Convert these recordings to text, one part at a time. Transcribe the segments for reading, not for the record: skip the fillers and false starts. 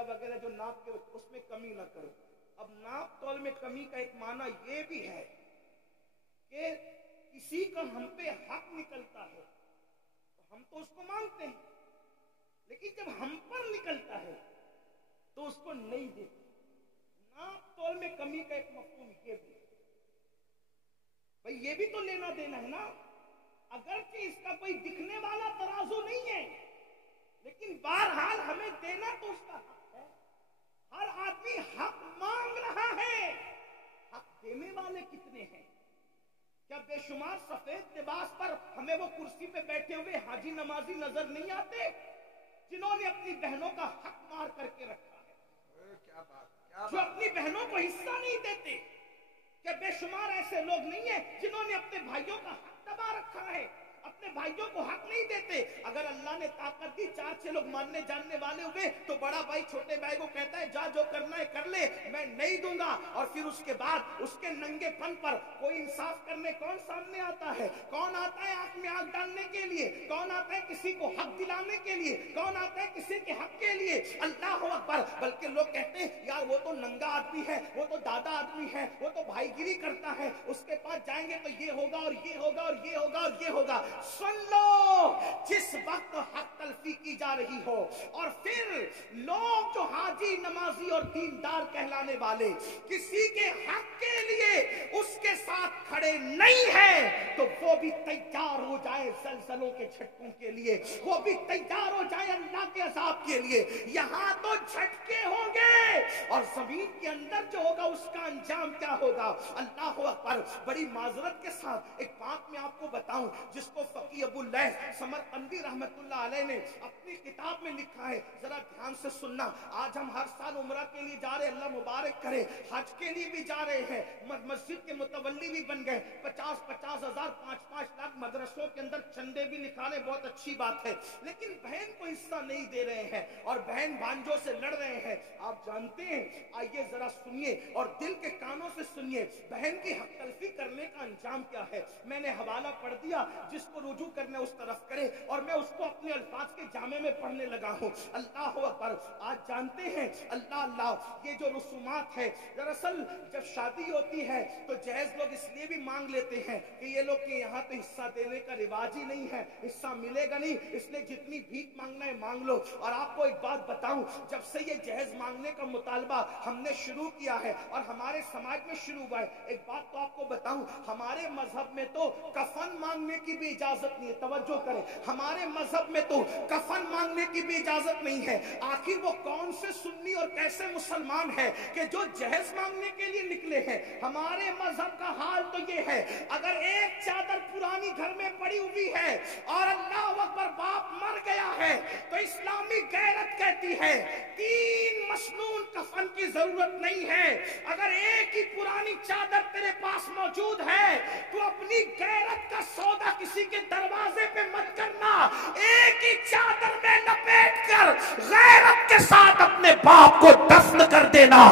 وغیرہ وغیرہ جو ناپ کے اس میں کمی نہ کرو. اب ناپ تول میں کمی کا ایک معنی یہ بھی ہے کہ کسی کا ہم پہ حق نکلتا ہے تو ہم تو اس کو مانتے ہیں, لیکن جب ہم پر نکلتا ہے تو اس کو نہیں دیتے. ناپ تول میں کمی کا ایک مفہوم یہ بھی ہے. بھئی یہ بھی تو لینا دینا ہے نا, اگرچہ اس کا کوئی دکھنے والا ترازو نہیں ہے, لیکن بہرحال ہمیں دینا تو اس کا حق ہے. ہر آدمی حق مانگ رہا ہے, حق دینے والے کتنے ہیں؟ کیا بے شمار سفید لباس پر ہمیں وہ کرسی پہ بیٹھے ہوئے حاجی نمازی نظر نہیں آتے جنہوں نے اپنی بہنوں کا حق مار کر کے رکھا ہے, جو اپنی بہنوں کو حصہ نہیں دیتے؟ کیا بے شمار ایسے لوگ نہیں ہیں جنہوں نے اپنے بھائیوں کا حق دبا رکھا ہے, اپنے بھائیوں کو حق نہیں دیتے؟ اگر اللہ نے طاقت دی, 4-6 لوگ ماننے جاننے والے ہوئے تو بڑا بھائی چھوٹے بھائی کو کہتا ہے جا جو کرنا ہے کر لے, میں نہیں دوں گا. اور پھر اس کے بعد اس کے ننگے پن پر کوئی انصاف کرنے کون سامنے آتا ہے؟ کون آتا ہے آنکھ میں آنکھ ڈالنے کے لیے؟ کون آتا ہے کسی کو حق دلانے کے لیے؟ کون آتا ہے کسی کے حق کے لیے؟ اللہ اکبر. بلکہ لوگ کہتے ہیں یار وہ تو ننگا آدمی ہے, وہ تو دادا آدمی ہے, وہ تو بھائی گیری کرتا ہے, اس کے پاس جائیں گے تو یہ ہوگا اور یہ ہوگا اور یہ ہوگا اور یہ ہوگا. سن لو, جس وقت حق تلفی کی جا رہی ہو اور پھر لوگ جو حاجی نمازی اور دیندار کہلانے والے کسی کے حق کے لیے اس کے ساتھ کھڑے نہیں ہیں تو وہ بھی تیار ہو جائے زلزلوں کے جھٹکوں کے لیے, وہ بھی تیار ہو جائے اللہ کے عذاب کے لیے. یہاں تو جھٹکے ہوں گے اور زمین کے اندر جو ہوگا اس کا انجام کیا ہوگا؟ اللہ اکبر. بڑی معذرت کے ساتھ ایک بات میں آپ کو بتاؤں جس کو فقیہ ابو اللیث سمرقندی رحمت اللہ علیہ نے اپنی کتاب میں لکھا ہے, ذرا دھیان سے سننا. آج ہم ہر سال عمرہ کے لیے جا رہے ہیں, اللہ مبارک کرے, حج کے لیے بھی جا رہے ہیں, مسجد کے متولی بھی بن گئے, 50,000 5-5 لاکھ مدرسوں کے اندر چندے بھی نکالے, بہت اچھی بات ہے, لیکن بہن کو حصہ نہیں دے رہے ہیں اور بہن بھانجوں سے لڑ رہے ہیں. آپ جانتے ہیں, آئیے ذرا سنیے اور دل کے کانوں سے سنیے, بہن کی حق تلفی کرنے کا انجام کیا ہے. میں نے حوالہ پڑھ دیا, جس کو رجوع کرنا اس طرف کرے, اور میں اس کو اپنے الفاظ کے جامع میں پڑھنے لگا ہوں. اللہ اکبر. آج جانتے ہیں اللہ اللہ یہ جو رسومات ہے, دراصل جب شادی ہوتی ہے تو جہیز لوگ اس لیے بھی مانگ لیتے ہیں کہ یہ لوگ کے یہاں تو حصہ دینے کا رواج ہی نہیں ہے, حصہ ملے گا نہیں, اس لیے جتنی بھیک مانگنا ہے مانگ لو. اور آپ کو ایک بات بتاؤں, جب سے یہ جہیز مانگنے کا مطالبہ ہم نے شروع کیا ہے اور ہمارے سماج میں شروع ہوا ہے, ایک بات تو آپ کو بتاؤں, ہمارے مذہب میں تو کفن مانگنے کی بھی اجازت نہیں ہے. توجہ کریں, ہمارے مذہب میں تو کفن مانگنے کی بھی اجازت نہیں ہے. آخر وہ کون سے سنی اور کیسے مسلمان ہے کہ جو جہیز مانگنے کے لیے نکلے ہیں؟ ہمارے مذہب کا حال تو یہ ہے, اگر ایک چادر پرانی گھر میں پڑی ہوئی ہے اور اللہ اکبر باپ مر گیا ہے تو اسلامی غیرت کہتی ہے 3 مسنون کفن کی ضرورت نہیں ہے. اگر ایک ہی پرانی چادر تیرے پاس موجود ہے تو اپنی غیرت کا سودا کسی کے دروازے پہ مت کرنا, ایک ہی چادر میں لپیٹ کر غیرت کے ساتھ اپنے باپ کو دفن کر دینا.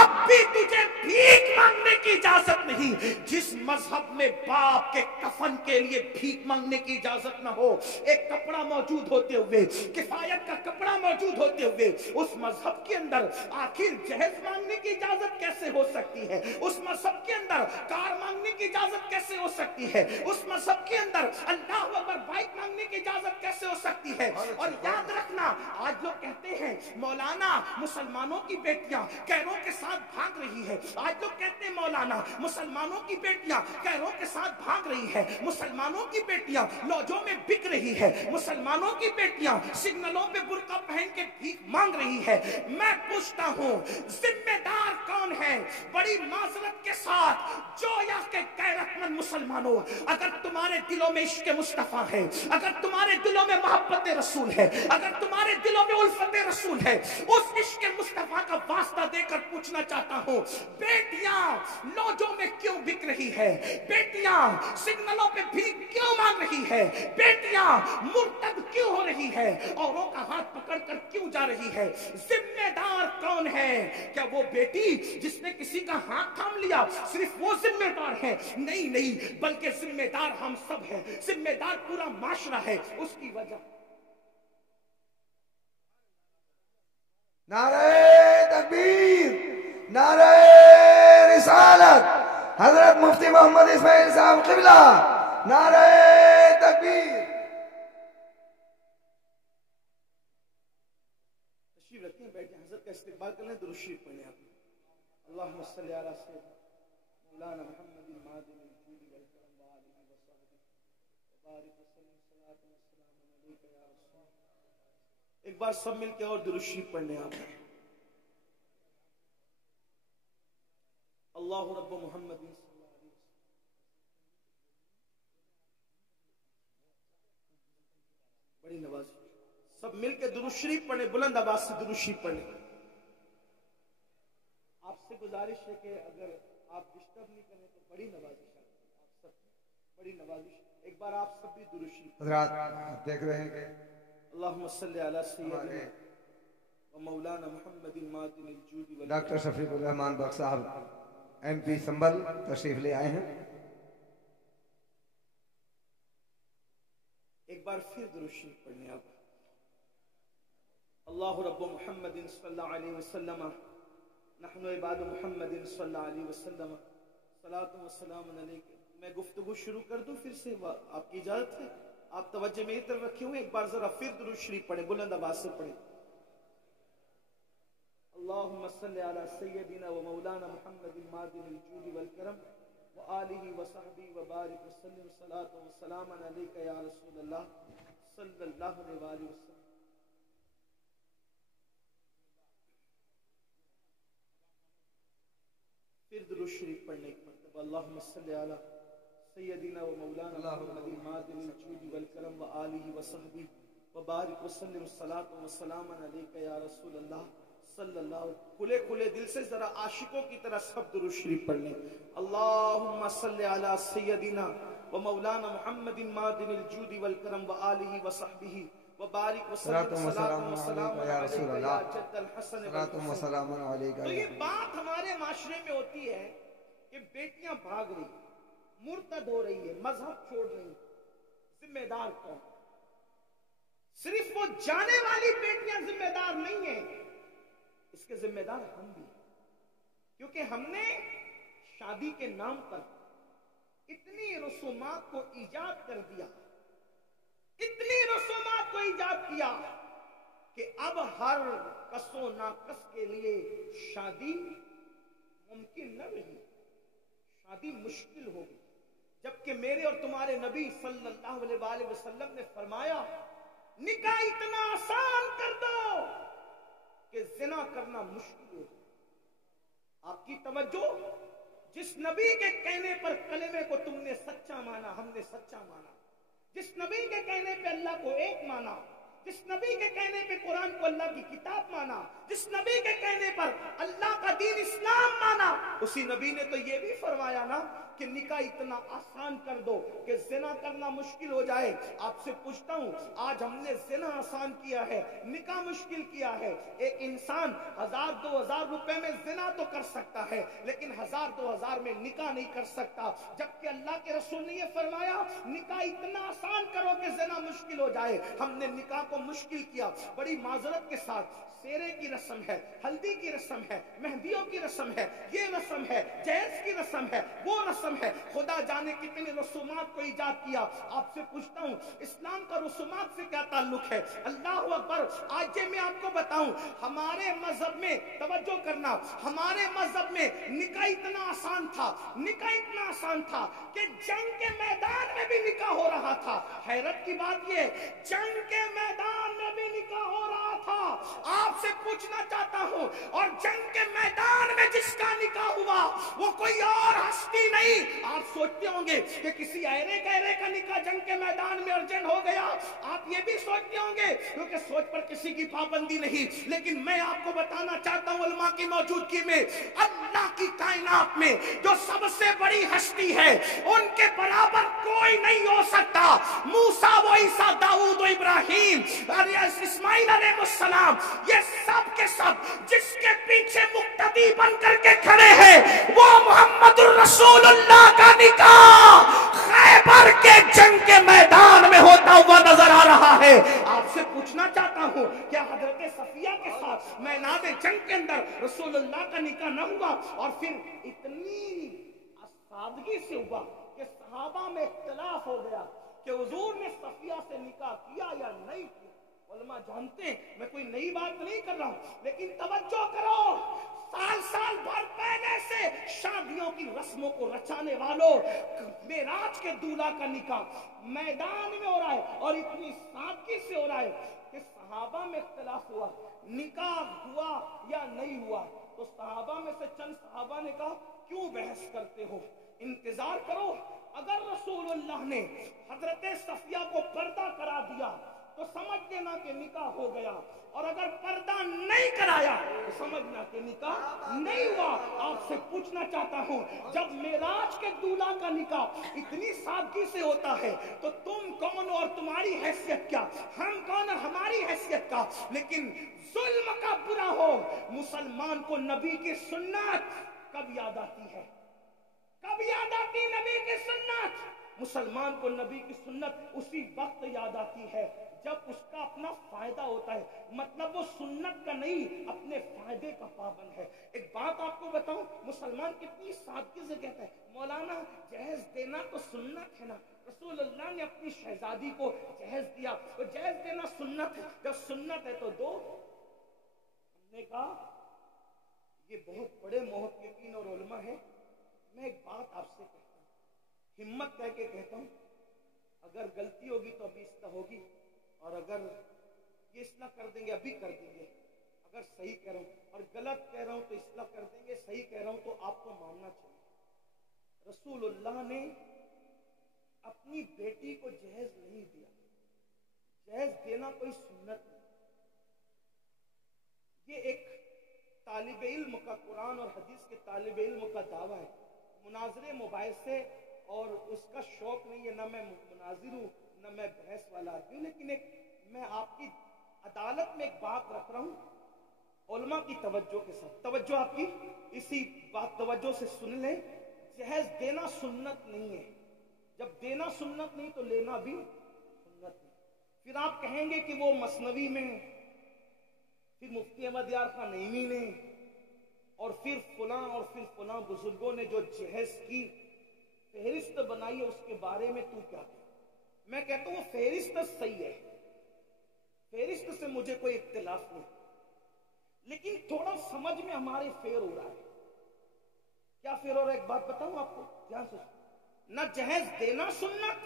اب بھی تجھے بھیک مانگنے کی اجازت نہیں. جس مذہب میں باپ کے کفن کے لیے بھیک مانگنے کی اجازت نہ ہو, ایک کپڑا موجود ہوتے ہوئے, کفایت کا کپڑا موجود ہوتے ہوئے, اس مذہب کے اندر آخر جہیز مانگنے کی اجازت کیسے ہو سکتی ہے؟ اس مذہب کے اندر کار مانگنے کی اجازت کیسے ہو سکتی ہے؟ اس مذہب کے اندر اللہ اکبر بائک مانگنے کی اجازت کیسے ہو سکتی ہے؟ اور یاد رکھنا, آج لوگ کہتے ہیں مولانا مسلمانوں کی بیٹیاں کہروں کے ساتھ بھاگ رہی ہے. آج لوگ کہتے ہیں مولانا مسلمانوں کی بیٹیاں کہروں کے ساتھ بھاگ رہی ہے, مسلمانوں کی بیٹیاں لوجوں میں بک رہی ہے, مسلمانوں کی بیٹیاں سگنلوں پہ برقع پہن کے بھیک مانگ رہی ہے. میں پوچھتا ہوں ذمہ دار کون ہے؟ بڑی معذرت کے ساتھ جویا کے غیرت مند مسلمانوں, اگر تمہارے دلوں میں عشق مصطفیٰ ہے, اگر تمہارے دلوں میں محبت رسول ہے, اگر تمہارے دلوں میں الفت رسول ہے, اس عشق مصطفیٰ کا واسطہ دے کر پوچھنا چاہتا ہوں, بیٹیاں لوجوں میں کیوں بک رہی ہے؟ بیٹیاں سگنلوں پہ بھیک کیوں مانگ رہی ہے؟ بیٹیاں مرتد کیوں ہو رہی ہے؟ اوروں کا ہاتھ پکڑ کر کیوں جا رہی ہے؟ ذمہ دار کون ہے؟ کیا وہ بیٹی جس نے کسی کا ہاتھ تھام لیا صرف وہ ذمہ دار ہے؟ نہیں نہیں, بلکہ ذمہ دار ہم سب ہیں, ذمہ دار پورا معاشرہ ہے. اس کی وجہ نعرہ نعرہ رسالت حضرت مفتی محمد اسماعیل صاحب قبلہ، نعرہ تکبیر۔ تشریف رکھیں، بیٹھیں، حضرت کا استقبال کر لیں، درود شریف پڑھیں آپ۔ اللہم صلی علی سیدنا مولانا محمد المعدن الجود والکرم وآلہ وصحبہ وبارک وسلم صلاۃ و سلام علیک یا رسول۔ ایک بار سب مل کے اور درود شریف پڑھ لیں آپ۔ اللہ رب محمد صلی اللہ علیہ وسلم۔ بڑی نوازی، سب مل کے درود شریف پڑھیں، بلند آواز سے درود شریف پڑھیں۔ آپ سے گزارش ہے کہ اگر آپ ڈسٹرب نہیں کریں تو بڑی نوازش ہے، آپ سب بڑی نوازش۔ ایک بار آپ سب بھی درود شریف حضرات دیکھ رہے ہیں کہ اللہم صلی علی سیدنا و مولانا محمد المعدن الجود والکرم۔ ڈاکٹر شفیق الرحمان بخش صاحب ایم پی سنبل تشریف لے آئے ہیں۔ ایک بار پھر درود شریف پڑھنے آپ۔ اللہ رب محمد صلی اللہ علیہ وسلم، نحن عباد محمد صلی اللہ علیہ وسلم، صلاۃ و سلام علیک۔ میں گفتگو شروع کر دوں پھر سے؟ آپ کی اجازت ہے؟ آپ توجہ میری طرف رکھے ہوئے، ایک بار ذرا پھر درود شریف پڑھیں، بلند آواز سے پڑھیں۔ اللہم صلی علی سیدنا و مولانا محمد المعدن الجود والکرم وآلہ وصحبہ وبارک وسلم صلاۃ و سلام علیک یا رسول اللہ صلی اللہ علیہ وآلہ وسلم۔ پھر درود شریف پڑھنے کی مرتبہ اللہم صلی علی سیدنا و مولانا محمد المعدن الجود والکرم وآلہ وصحبہ وبارک وسلم صلاۃ و سلام علیک یا رسول اللہ صلی اللہ علیہ وسلم۔ کھلے کھلے دل سے ذرا عاشقوں کی طرح سب درود شریف پڑھ لیں۔ اللہم صلی علی سیدنا و مولانا محمد المعدن الجود والکرم وآلہ وصحبہ وبارک وسلم صلاۃ و سلام علیک یا جد الحسن والحسین۔ تو یہ بات ہمارے معاشرے میں ہوتی ہے کہ بیٹیاں بھاگ رہی، مرتد ہو رہی ہے، مذہب چھوڑ رہی، ذمہ دار کون؟ صرف وہ جانے والی بیٹیاں ذمہ دار نہیں ہیں، اس کے ذمہ دار ہم بھی، کیونکہ ہم نے شادی کے نام پر اتنی رسومات کو ایجاد کر دیا، اتنی رسومات کو ایجاد کیا کہ اب ہر کس و ناکس کے لیے شادی ممکن نہ رہی، شادی مشکل ہو گئی۔ جبکہ میرے اور تمہارے نبی صلی اللہ علیہ وسلم نے فرمایا نکاح اتنا آسان کر دو کہ زنا کرنا مشکل ہو جائے۔ آپ کی توجہ، جس نبی کے کہنے پر کلمے کو تم نے سچا مانا، ہم نے سچا مانا، جس نبی کے کہنے پہ اللہ کو ایک مانا، جس نبی کے کہنے پہ قرآن کو اللہ کی کتاب مانا، جس نبی کے کہنے پر اللہ کا دین اسلام مانا، اسی نبی نے تو یہ بھی فرمایا نا کہ نکاح اتنا آسان کر دو کہ زنا کرنا مشکل ہو جائے۔ آپ سے پوچھتا ہوں، آج ہم نے زنا آسان کیا ہے، نکاح مشکل کیا ہے۔ ایک انسان 1000-2000 روپے میں زنا تو کر سکتا ہے، لیکن 1000-2000 میں نکاح نہیں کر سکتا۔ جبکہ اللہ کے رسول نے یہ فرمایا نکاح اتنا آسان کرو کہ زنا مشکل ہو جائے۔ ہم نے نکاح کو مشکل کیا، بڑی معذرت کے ساتھ۔ سیرے کی رسم ہے، ہلدی کی رسم ہے، مہندیوں کی رسم ہے، یہ رسم ہے، جہیز کی رسم ہے، وہ رسم ہے، خدا جانے کتنے رسومات کو ایجاد کیا۔ آپ سے پوچھتا ہوں اسلام کا رسومات سے کیا تعلق ہے؟ اللہ اکبر۔ آج یہ میں آپ کو بتاؤں، ہمارے مذہب میں توجہ کرنا، ہمارے مذہب میں نکاح اتنا آسان تھا، نکاح اتنا آسان تھا کہ جنگ کے میدان میں بھی نکاح ہو رہا تھا۔ حیرت کی بات یہ، جنگ کے میدان میں بھی نکاح ہو رہا تھا۔ آپ سے پوچھنا چاہتا ہوں، اور جنگ کے میدان میں جس کا نکاح ہوا وہ کوئی اور ہستی نہیں۔ آپ سوچتے ہوں گے کہ کسی ایرے گہرے کا نکاح جنگ کے میدان میں ارجنٹ ہو گیا، آپ یہ بھی سوچتے ہوں گے، کیونکہ سوچ پر کسی کی پابندی نہیں۔ لیکن میں آپ کو بتانا چاہتا ہوں علماء کی موجودگی میں، اللہ کی کائنات میں جو سب سے بڑی ہستی ہے ان کے برابر کوئی نہیں ہو سکتا۔ موسیٰ و عیسیٰ، داؤد و ابراہیم، اسماعیل علیہ السلام، یہ سب کے سب جس کے پیچھے مقتدی بن کر کے کھڑے ہیں وہ محمد الرسول اللہ کا نکاح خیبر کے جنگ کے میدان میں ہوتا ہوا نظر آ رہا ہے۔ آپ سے پوچھنا چاہتا ہوں، کیا حضرت صفیہ کے ساتھ मैदान जंग के अंदर रसूलुल्लाह का निकाह न हुआ, और फिर इतनी सादगी से हुआ कि सहाबा में इख्तिलाफ हो गया कि हुजूर ने सफिया से निकाह किया या नहीं किया। उलमा जानते हैं, मैं कोई नई बात नहीं कर रहा हूं, लेकिन तवज्जो करो, साल भर पहले से शादियों की रस्मों को रचाने वालों, मेराज के दूल्हा का निकाह मैदान में हो रहा है, और इतनी सादगी से हो रहा है कि सहाबा में इख्तिलाफ हुआ, निकाह हुआ या नहीं हुआ। तो सहाबा में से चंद सहाबा ने कहा, क्यों बहस करते हो, इंतजार करो, अगर रसूलुल्लाह ने हजरत सफिया को पर्दा करा दिया तो समझ लेना कि निकाह हो गया, और अगर पर्दा नहीं कराया तो समझना कि निकाह नहीं हुआ। आपसे पूछना चाहता हूं, जब मेराज के दूल्हा का निकाह इतनी सादगी से होता है तो तुम कौन और तुम्हारी हैसियत क्या, हम कौन और हमारी हैसियत का। लेकिन जुल्म का बुरा हो, मुसलमान को नबी की सुन्नत कब याद आती है, कब याद आती नबी की सुन्नत? मुसलमान को नबी की सुन्नत उसी वक्त याद आती है जब उसका अपना फायदा होता है, मतलब वो सुन्नत का नहीं, अपने फायदे का पाबंद है। एक बात आपको बताऊं, मुसलमान कितनी सादगी से कहता है, मौलाना जहेज देना तो सुन्नत है ना, रसूलुल्लाह ने अपनी शहजादी को जहेज दिया, तो जहेज देना सुन्नत है, जब सुन्नत है तो दो। हमने कहा ये बहुत बड़े मुहक्किकीन और उलमा है, मैं एक बात आपसे कहता हूँ, हिम्मत करके कहता हूँ, अगर गलती होगी तो अभी इस्लाह होगी, और अगर ये इस्लाह कर देंगे अभी कर देंगे, अगर सही कह रहा हूँ और गलत कह रहा हूँ तो इस्लाह कर देंगे, सही कह रहा हूँ तो आपको मानना चाहिए। रसूलुल्लाह ने अपनी बेटी को जहेज नहीं दिया, जहेज देना कोई सुन्नत नहीं, ये एक तालिब इल्म का, कुरान और हदीस के तालिब इल्म का दावा है। मुनाजरे मुबाहिसे और उसका शौक नहीं है, ना मैं मुनाजिर हूँ ना मैं बहस वाला आदमी हूँ, लेकिन एक मैं आपकी अदालत में एक बात रख रहा हूँ, उलमा की तवज्जो के साथ, तवज्जो आपकी इसी बात तवज्जो से सुन लें। जहेज देना सुन्नत नहीं है, जब देना सुन्नत नहीं तो लेना भी सुन्नत नहीं। फिर आप कहेंगे कि वो मसनवी में, फिर मुफ्ती अहमद यार खान नईमी ने, और फिर फलां बुजुर्गों ने जो जहेज की फहरिस्त बनाई है उसके बारे में तू क्या कहता? मैं कहता हूं वो फहरिस्त सही है, फहरिस्त से मुझे कोई इख्तिलाफ नहीं, लेकिन थोड़ा समझ में हमारे फेर हो रहा है। क्या फेर हो रहा है? एक बात बताऊं आपको, ध्यान से, ना जहेज देना सुन्नत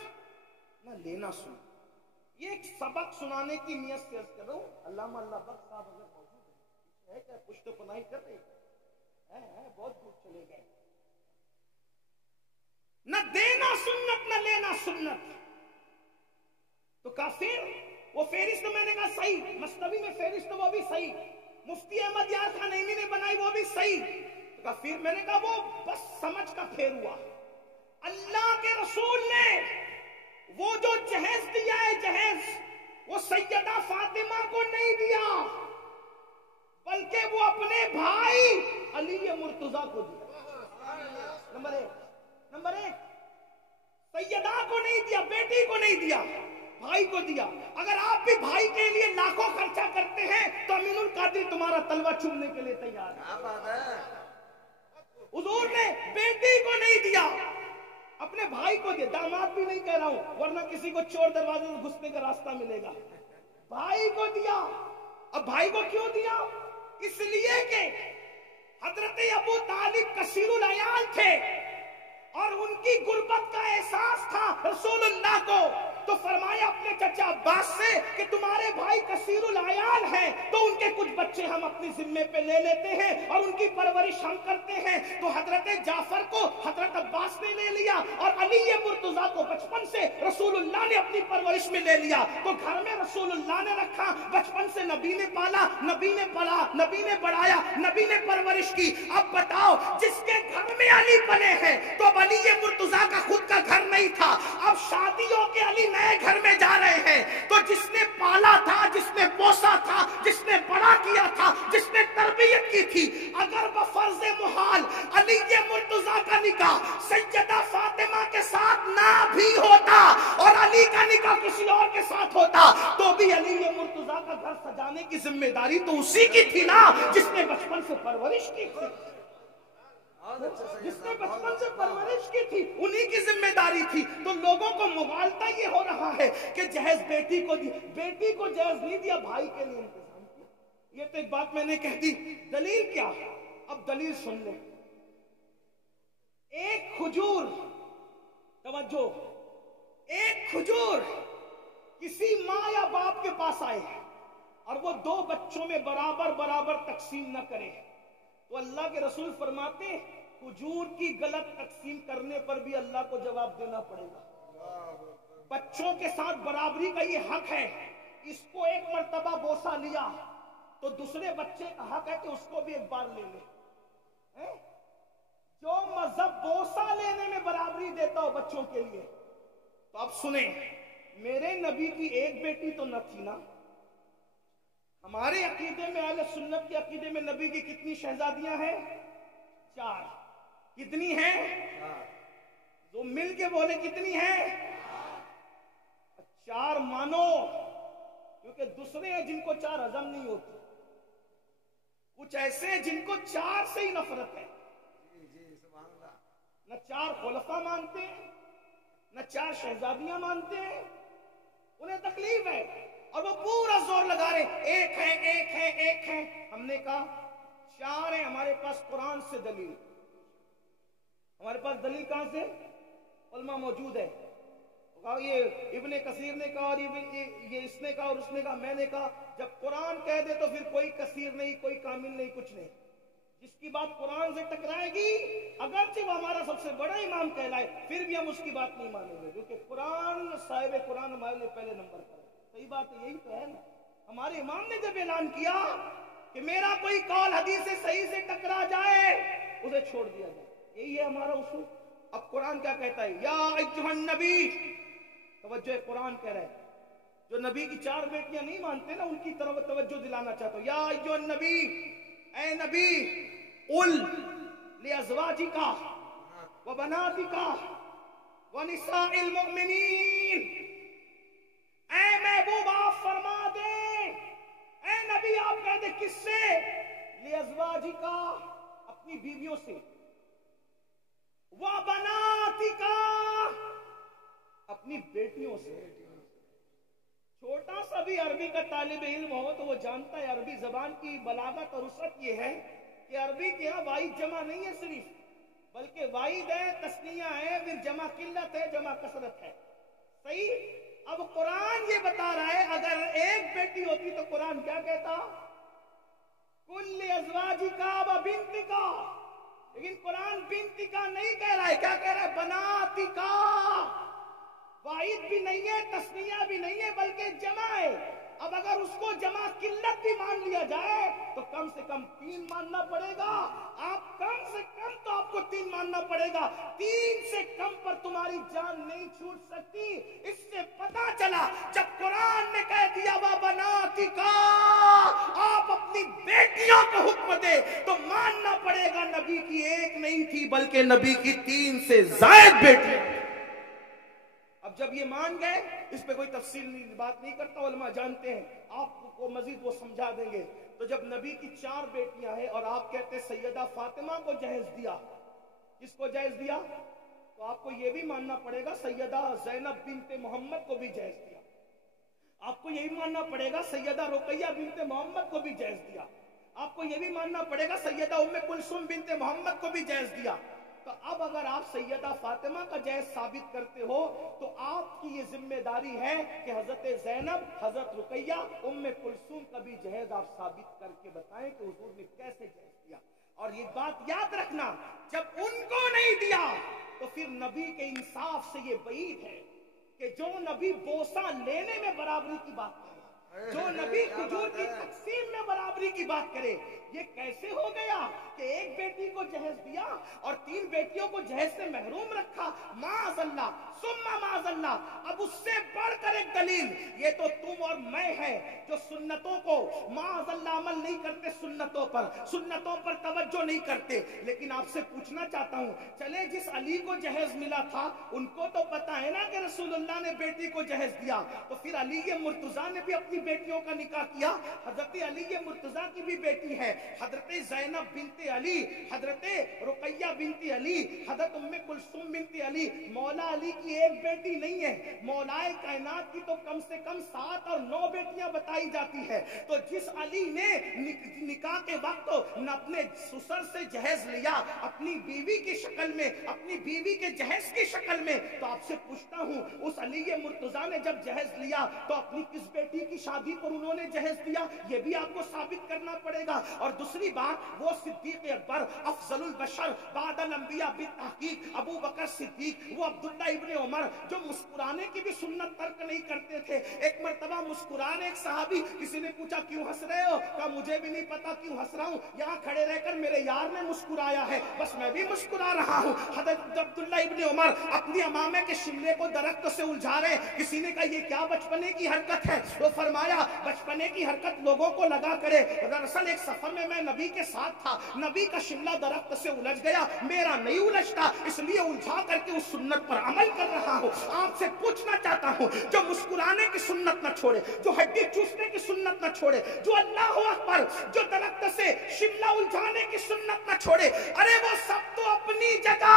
ना लेना सुन्नत। ये एक सबक सुनाने की नियत से अर्ज कर रहा हूं। अल्लामा अल्लाह बख्श साहब अगर मौजूद है क्या? पुश्त पनाही कर रहे हैं, बहुत दूर चले गए। न देना सुन्नत न लेना सुन्नत, तो काफिर। वो फेरिस्त मैंने कहा सही, मसनवी में फेरिस्त वो भी सही, मुफ्ती अहमद यार खान नईमी ने बनाई वो भी सही, तो काफिर मैंने कहा वो बस समझ का फेर हुआ। अल्लाह के रसूल ने वो जो जहेज दिया है, जहेज वो सैयदा फातिमा को नहीं दिया, बल्कि वो अपने भाई अली मुर्तजा को दिया। नंबर एक सैयदा को नहीं दिया, बेटी को नहीं दिया, भाई को दिया। अगर आप भी भाई के लिए लाखों खर्चा करते हैं तो अमीनुल कादिर तुम्हारा तलवा चूमने के लिए तैयार है। हुजूर ने बेटी को नहीं दिया, अपने भाई को दिया। दामाद भी नहीं कह रहा हूं, वरना किसी को चोर दरवाजे से घुसने का रास्ता मिलेगा। भाई को दिया। अब भाई को क्यों दिया? इसलिए कि हजरत अबू तालिब कसीरुल अयाल थे और उनकी गुर्बत का एहसास था रसूलुल्लाह को, तो फरमाया अपने चचा अब्बास से कि तुम्हारे भाई कसीरुल अयाल हैं, तो उनके कुछ बच्चे हम अपनी जिम्मे पे ले लेते हैं और उनकी परवरिश हम करते हैं। तो हजरत जाफर को हजरत अब्बास ने ले लिया और अली मुर्तजा को बचपन से रसूलुल्लाह ने अपनी परवरिश में ले लिया। तो घर में रसूलुल्लाह ने रखा, बचपन से नबी ने पाला, नबी ने पला, नबी ने बढ़ाया, नबी ने परवरिश की। अब बताओ, जिसके घर में अली बने हैं, तो अब अली मुर्तजा का खुद का घर नहीं था, अब शादियों के अली नए घर में जा रहे हैं। तो जिसने पाला था, जिसने पोसा था, जिसने बड़ा किया था, जिसने तरबियत की थी, अगर बफर्ज़े मुहाल अली मुर्तजा का निकाह सैयदा फातिमा के साथ ना भी होता और अली का निकाह किसी और के साथ होता, तो भी अली मुर्तजा अल्लाह का घर सजाने की जिम्मेदारी तो उसी की थी ना जिसने बचपन से परवरिश की थी, जिसने बचपन से परवरिश की थी, उन्हीं की जिम्मेदारी थी। तो लोगों को मुगालता ये हो रहा है कि जहेज बेटी को दी, बेटी को जहेज नहीं दिया, भाई के लिए इंतजाम किया। ये तो एक बात मैंने कह दी। दलील क्या? अब दलील सुन ले। एक खजूर, तवज्जो, एक खजूर किसी माँ या बाप के पास आए और वो दो बच्चों में बराबर बराबर तकसीम न करे, तो अल्लाह के रसूल फरमाते खजूर की गलत तकसीम करने पर भी अल्लाह को जवाब देना पड़ेगा। बच्चों के साथ बराबरी का ये हक है। इसको एक मर्तबा बोसा लिया तो दूसरे बच्चे का हक है कि उसको भी एक बार ले ले। जो मजहब बोसा लेने में बराबरी देता हो बच्चों के लिए, तो अब सुने, मेरे नबी की एक बेटी तो न थी ना। हमारे अकीदे में, अहले सुन्नत के अकीदे में नबी की कितनी शहजादियां हैं? 4। कितनी हैं? जो मिल के बोले कितनी हैं? 4 मानो, क्योंकि दूसरे हैं जिनको 4 हजम नहीं होती। कुछ ऐसे हैं जिनको 4 से ही नफरत है। न 4 खुलफा मानते हैं, न 4 शहजादियां मानते हैं, उन्हें तकलीफ है और वो पूरा जोर लगा रहे एक है, एक है, एक है। हमने कहा 4 है, हमारे पास कुरान से दलील। हमारे पास दलील कहां से? उलमा मौजूद है। ये इब्ने कसीर ने कहा और ये इसने कहा और उसने कहा, मैंने कहा जब कुरान कह दे तो फिर कोई कसीर नहीं, कोई कामिल नहीं, कुछ नहीं। जिसकी बात कुरान से टकराएगी, अगरचे वो हमारा सबसे बड़ा इमाम कहलाए, फिर भी हम उसकी बात नहीं मानेंगे, क्योंकि कुरान, साहिब कुरान हमारे लिए पहले नंबर पर है। सही बात है, यही तो है ना। हमारे इमाम ने जब ऐलान किया कि मेरा कोई कौल हदीस से सही से टकरा जाए, उसे छोड़ दिया जाए, यही है हमारा उसूल। अब कुरान क्या कहता है? या अय्युहन नबी, तवज्जो, कुरान कह रहा है, जो नबी की 4 बेटियां नहीं मानते ना, उनकी तरफ तवज्जो दिलाना चाहता हूं। या अय्युहन नबी, ऐ नबी, उल लिअज़वाजिका व बनातिका व निसाइल मुमिनीन, ऐ महबूब आप फरमा दे, ऐ नबी आप कह दे, किससे? लिअज़वाजिका, अपनी बीवियों से, व बनातिका, अपनी बेटियों से। छोटा सा भी अरबी का तालिब इल्म हो तो वो जानता है अरबी जबान की बलागत और उसत ये है कि अरबी के यहाँ वाहिद जमा नहीं है सिर्फ, बल्कि वाहिद है, तस्निया है, फिर जमा किल्लत है, जमा कसरत है। सही। अब कुरान ये बता रहा है अगर एक बेटी होती तो कुरान क्या कहता? कुल्ले अज़वाजिका व बिन्तिका। लेकिन कुरान बिन्तिका नहीं कह रहा है, क्या कह रहा है? बनातिका। वाहिद भी नहीं है, तस्निया भी नहीं है, बल्कि जमा है। अब अगर उसको जमा किल्लत भी मान लिया जाए तो कम से कम 3 मानना पड़ेगा। आप कम से कम तो आपको 3 मानना पड़ेगा। 3 से कम पर तुम्हारी जान नहीं छूट सकती। इससे पता चला जब कुरान ने कह दिया वा बनातिका, आप अपनी बेटियों को हुक्म दे तो मानना पड़ेगा नबी की 1 नहीं थी बल्कि नबी की 3 से ज़ायद बेटी। अब जब ये मान गए, इस पे कोई तफसील बात नहीं करता, उलमा जानते हैं, आपको मजीद वो समझा देंगे। तो जब नबी की 4 बेटियां हैं और आप कहते हैं सैयदा फातिमा को जहेज दिया, किसको जहेज दिया? तो आपको ये भी मानना पड़ेगा सैयदा ज़ैनब बिनते मोहम्मद को भी जहेज दिया। आपको यही मानना पड़ेगा सैयदा रुकैया बिनते मोहम्मद को भी जहेज दिया। आपको ये भी मानना पड़ेगा सैयदा उम्मे कुलसुम बिनते मोहम्मद को भी जहेज दिया। तो अब अगर आप सैयदा फातिमा का जहेज साबित करते हो तो आपकी ये जिम्मेदारी है कि हजरत ज़ैनब, हजरत रुकैया, उम्मे कुलसुम का भी जहेज आप साबित करके बताएं कि हुजूर ने कैसे जहेज दिया। और ये बात याद रखना, जब उनको नहीं दिया तो फिर नबी के इंसाफ से ये बईद है कि जो नबी बोसा लेने में बराबरी की बात करे, जो नबी खजूर की तकसीम में बराबरी की बात करे, ये कैसे हो गया कि एक बेटी को जहेज दिया और 3 बेटियों को जहेज से महरूम रखा? माअज़ल्लाह सुम्मा माअज़ल्लाह। अब उससे बढ़कर एक दलील, ये तो तुम और मैं है जो सुन्नतों को माअज़ल्लाह अमल नहीं करते, सुन्नतों पर तवज्जो नहीं करते। लेकिन आपसे पूछना चाहता हूँ, चले जिस अली को जहेज मिला था उनको तो पता है ना कि रसूलुल्लाह ने बेटी को जहेज दिया, तो फिर अली ये मुर्तजा ने भी अपनी की बेटियों का निकाह किया। हजरत अली ये मुर्तजा की भी बेटी है, हजरत ज़ैनब बिनते अली, हजरत रुकैया बिनते अली, हजरत उम्मे कुलसूम बिनते अली। मौला अली की एक बेटी नहीं है, मौलाए कायनात की तो कम से कम 7 और 9 बेटियां बताई जाती है। तो जिस अली ने निकाह के वक्त न अपने ससुर से जहेज लिया अपनी बीवी की शक्ल में, अपनी बीवी के जहेज की शक्ल में, तो आपसे पूछता हूं उस अली मुर्तजा ने जब जहेज लिया तो अपनी किस बेटी की शादी पर उन्होंने जहेज दिया, ये भी आपको साबित करना पड़ेगा। और दूसरी बात, वो सिद्दीक अकबर अफजलुल बशर बादल अंबिया बित्तहकीक अबू बकर सिद्दीक, वो अब्दुल्ला इब्ने उमर जो मुस्कुराने की भी सुन्नत तर्क नहीं करते थे। एक मर्तबा मुस्कुराने, एक सहाबी, किसी ने पूछा क्यों हंस रहे हो, कहा मुझे भी नहीं पता क्यों हंस रहा हूं, यहाँ खड़े रहकर मेरे यार ने मुस्कुराया है, बस मैं भी मुस्कुरा रहा हूं। हजरत अब्दुल्ला इब्ने उमर अपनी अमामे के शिमले को दरख्त से उलझा रहे, किसी ने कहा ये क्या बचपने की हरकत है, वो फरमाया बचपने की हरकत लोगों को लगा करे, दरअसल एक सफर में मैं नबी के साथ था, नबी का शिमला दरख्त से उलझ गया, मेरा नहीं उलझता, इसलिए उलझा करके उस सुन्नत पर अमल कर रहा हूं। आपसे पूछना चाहता हूं, जो मुस्कुराने की सुन्नत न छोड़े, जो हड्डी चूसने की सुन्नत न छोड़े, जो अल्लाह अकबर, जो दरख्त से शिमला उलझाने की सुन्नत न छोड़े, अरे वो सब तो अपनी जगह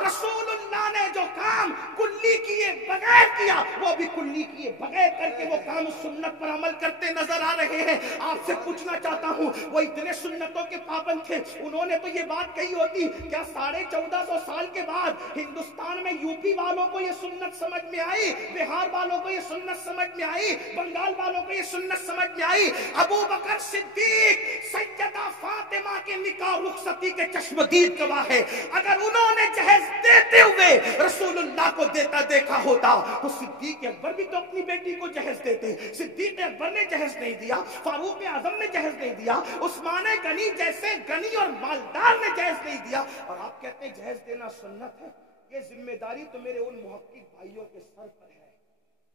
रसूलुल्लाह ने जो काम कुल्ली किए बगैर किया, वो भी कुल्ली किए बगैर करके वो काम सुन्नत पर अमल करते नजर आ रहे हैं। आपसे पूछना चाहता हूं, वो इतने सुन्नतों के पाबंद थे, उन्होंने तो ये बात कही होती, क्या 1450 साल के बाद हिंदुस्तान में यूपी वालों को ये सुन्नत समझ में आई, बिहार वालों को ये सुन्नत समझ में आई, बंगाल वालों को ये सुन्नत समझ में आई? अबू बकर सिद्दीक सैयदा फातिमा के निकाह रुखसती के चश्मदीद गवाह है। अगर उन्होंने जहेज देते हुए रसूलुल्लाह को देता देखा होता तो सिद्दीक अकबर भी तो अपनी बेटी को जहेज देते। सिद्दीक अकबर ने जहेज नहीं दिया, फारूक आजम ने जहेज नहीं दिया, उस्मान गनी जैसे गनी और मालदार ने जहेज नहीं दिया, और आप कहते हैं जहेज देना सुन्नत है। ये जिम्मेदारी तो मेरे उन मुहक्किक भाइयों के सर पर है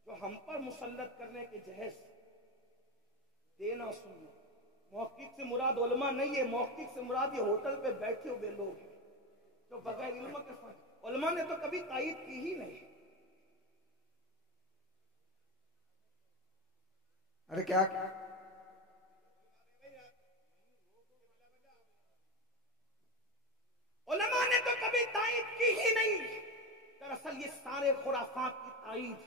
जो हम पर मुसल्लत करने के जहेज देना सुन्नत। मुहक्किक से मुराद उलमा नहीं है, मुहक्किक से मुराद ये होटल पे बैठे हुए लोग हैं जो बगैर इल्म के फर्ज, उलमा ने तो कभी तायीद की ही नहीं। अरे क्या उलमा ने तो कभी तायीद की ही नहीं। दरअसल ये सारे खुराफात की तायीद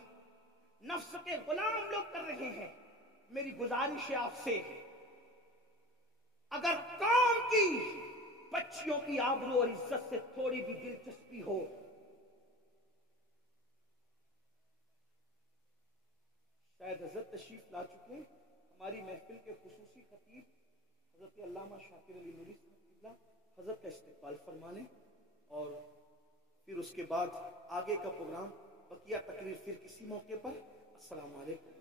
नफ्स के गुलाम लोग कर रहे हैं। मेरी गुजारिश है आपसे, अगर कौम की बच्चियों की आबरू और इज्जत से थोड़ी भी दिलचस्पी हो, शायद हजरत तशरीफ ला चुके हैं, हमारी महफिल के खुसूसी खतीब हजरत अल्लामा शाकिर अली नूरी हजरत का इस्तेक़बाल फरमाने, और फिर उसके बाद आगे का प्रोग्राम बकिया तकरीर फिर किसी मौके पर। अस्सलाम वालेकुम।